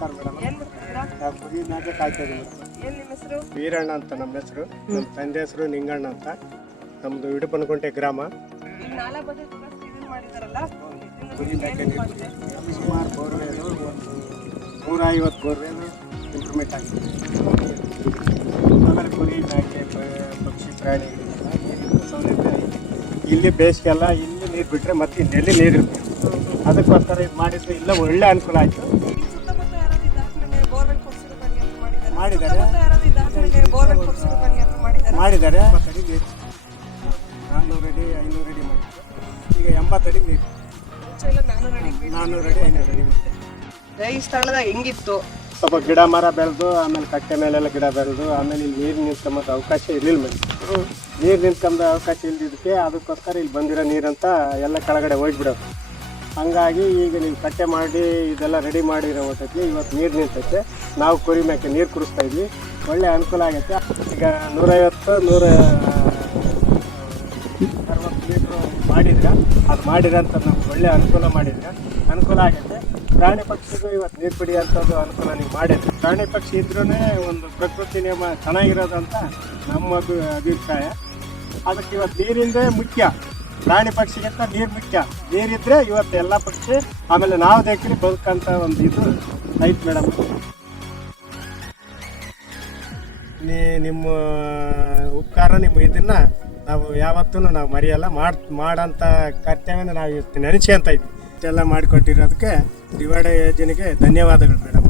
ನಮಸ್ಕಾರ ಮೇಡಮ್. ಏನ್ ಮಾಡ್ತಿದ್ದೀರಾ? ನಾವು ಕುರಿ ಮ್ಯಾಕೆ ಕಾಯ್ತಾ ಇದ್ದೀವಿ ಮೇಡಮ್. ಏನ್ ನಿಮ್ಮ ಹೆಸರು? ವೀರಣ್ಣ ಅಂತ ನಮ್ಮ ಹೆಸರು. ನಮ್ಮ ತಂದೆ ಹೆಸರು ನಿಂಗಣ್ಣ ಅಂತ. ನಮ್ಮದು ಇಡುಪನಕುಂಟೆ ಗ್ರಾಮ. ಇಲ್ಲಿ ನಾಲಾ ಬದಿ ಇದನ್ನ ಮಾಡಿದಾರಲ್ಲ, ಕುರಿ ಮ್ಯಾಕೆ ಸುಮಾರು ಬೋರ್ವೆಲ್ ಒಂದು 150 ಬೋರ್ವೆಲ್ ಇಂಪ್ರೂವ್ಮೆಂಟ್ ಆಗಿದೆ. ಆಮೇಲೆ ಕುರಿ ಮ್ಯಾಕೆ ಪಕ್ಷಿ ಪ್ರಾಣಿಗಳಿಗೆಲ್ಲ ನೀರಿನ ಸೌಲಭ್ಯ ಐತೆ. ಇಲ್ಲಿ ಬೇಸಿಗೆಲ್ಲ ಇಲ್ಲಿ ನೀರು ಬಿಟ್ಟರೆ ಮತ್ತೆ ಇನ್ನೆಲ್ಲಿ ನೀರಿರುತ್ತೆ. ಅದಕ್ಕೋಸ್ಕರ ಇದು ಮಾಡಿದ್ರೆ ಇಲ್ಲ ಒಳ್ಳೆ ಅನುಕೂಲ ಆಯಿತು. ಸುತ್ತಮುತ್ತ ಯಾರಾದ್ರೂ ಈ ದಾಖಲೆಗೆ ಬೋರ್ವೆಲ್ ಕೊಡ್ಸಿರೋ ಬನ್ನಿ ಅಂತ ಮಾಡಿದ್ದಾರೆ. ಮಾಡಿದ್ದಾರೆ. ಸುತ್ತಮುತ್ತ ಯಾರಾದ್ರೂ ಈ ದಾಖಲೆಗೆ ಬೋರ್ವೆಲ್ ಕೊಡ್ಸಿರೋ ಬನ್ನಿ ಅಂತ ಮಾಡಿದ್ದಾರೆ. 400 ಅಡಿ ನೀರು, 400 ಅಡಿ 500 ಅಡಿ ಮಾಡಿದ್ರು. ಈಗ 80 ಅಡಿ ನೀರು, ಮುಂಚೆ ಎಲ್ಲ 400 ಅಡಿ 400 ಅಡಿ 500 ಅಡಿ ಮಾಡಿದ್ರು. ಈ ಸ್ಥಳದಾಗ ಹೆಂಗಿತ್ತು? ಸ್ವಲ್ಪ ಗಿಡ ಮರ ಬೆಳೆದು ಆಮೇಲೆ ಕಟ್ಟೆ ಮೇಲೆಲ್ಲ ಗಿಡ ಬೆಳೆದು ಆಮೇಲೆ ಇಲ್ಲಿ ನೀರು ನಿಂತ್ಕೊಂಬಂದು ಅವಕಾಶ ಇರಲಿಲ್ಲ ಮೇಡಮ್. ನೀರು ನಿಂತ್ಕೊಂಬ ಅವಕಾಶ ಇಲ್ದಿದ್ದಕ್ಕೆ ಅದಕ್ಕೋಸ್ಕರ ಇಲ್ಲಿ ಬಂದಿರೋ ನೀರಂತ ಎಲ್ಲ ಕೆಳಗಡೆ ಹೋಗ್ಬಿಡೋದು. ಹಂಗಾಗಿ ಈಗ ನೀವು ಕಟ್ಟೆ ಮಾಡಿ ಇದೆಲ್ಲ ರೆಡಿ ಮಾಡಿರೋ ಹೊತ್ತಿಗೆ ಇವತ್ತು ನೀರು ನಿಂತೈತೆ. ನಾವು ಕುರಿ ಮೇಕೆ ನೀರು ಕುಡಿಸ್ತಾ ಇದ್ವಿ. ಒಳ್ಳೆ ಅನುಕೂಲ ಆಗೈತೆ. ಈಗ 150-160 ಲೀಟ್ರು ಮಾಡಿದ್ರೆ ಅದು ಮಾಡಿರೋಂಥ ನಮ್ಗೆ ಒಳ್ಳೆ ಅನುಕೂಲ ಮಾಡಿದ್ರೆ ಅನುಕೂಲ ಆಗೈತೆ. ಪ್ರಾಣಿ ಪಕ್ಷಿಗೂ ಇವತ್ತು ನೀರು ಕುಡಿಯೋಂಥದ್ದು ಅನುಕೂಲ ನೀವು ಮಾಡಿದ್ರಿ. ಪ್ರಾಣಿ ಪಕ್ಷಿ ಇದ್ರೂ ಒಂದು ಪ್ರಕೃತಿ ನಿಯಮ ಚೆನ್ನಾಗಿರೋದಂತ ನಮ್ಮ ಅಭಿಪ್ರಾಯ. ಅದಕ್ಕೆ ಇವತ್ತು ನೀರಿಂದೇ ಮುಖ್ಯ. ಪ್ರಾಣಿ ಪಕ್ಷಿಗಿಂತ ನೀರು ಮುಖ್ಯ. ನೀರಿದ್ರೆ ಇವತ್ತು ಎಲ್ಲ ಪಕ್ಷಿ ಆಮೇಲೆ ನಾವು ದೇಕ್ರಿ ಬದುಕಂತ ಒಂದು ಇದು ಐತೆ ಮೇಡಮ್. ನಿಮ್ಮ ಉಪಕಾರ ನಿಮ್ಮ ಇದನ್ನ ನಾವು ಯಾವತ್ತೂ ನಾವು ಮರೆಯಲ್ಲ. ಮಾಡೋಂಥ ಕರ್ತವ್ಯನ ನಾವು ಇವತ್ತು ನೆನೆಸ್ಕೊಂತ ಇದ್ವಿ. ಇಷ್ಟೆಲ್ಲ ಮಾಡಿಕೊಟ್ಟಿರೋದಕ್ಕೆ ಡಿವೈಡ್ ಯೋಜನೆಗೆ ಧನ್ಯವಾದಗಳು ಮೇಡಮ್.